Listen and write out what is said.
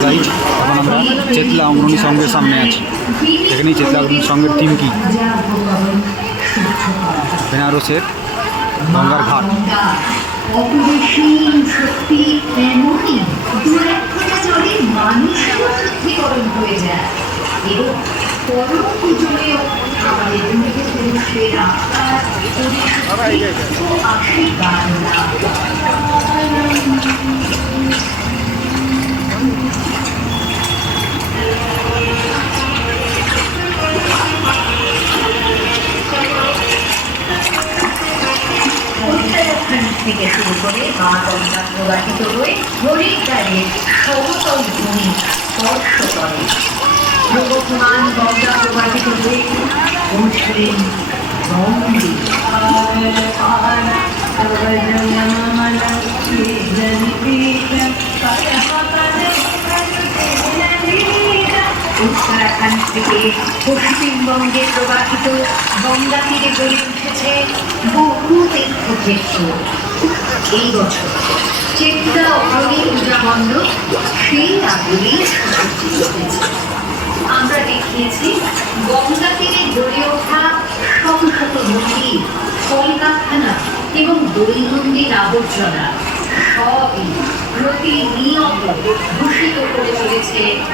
আমরা চেতলা অগ্রণী সঙ্গের সামনে আছি। এখানেই চেতলা অগ্রণী সঙ্গের থিম কি? বেনারসের গঙ্গার ঘাট। অপরিসীম থেকে শুরু করে মা গঙ্গা প্রবাহিত হয়ে হরিদ্বারের সমতল ভূমি স্পর্শ করে। প্রবহমান গঙ্গা প্রবাহিত হয়ে পৌঁছলেন বঙ্গে উত্তরাখণ্ড থেকে পশ্চিমবঙ্গে প্রবাহিত গঙ্গা তীরে গড়ে উঠেছে বহু তীর্থক্ষেত্র। এই বছর চেতনা পূজা মণ্ডপ সেই হয়েছে আমরা দেখিয়েছি, গঙ্গা তীরে গড়ে ওঠা শত শত মন্দির, কলকারখানা এবং দৈনন্দিন আবর্জনা সবই প্রতিনিয়ত して、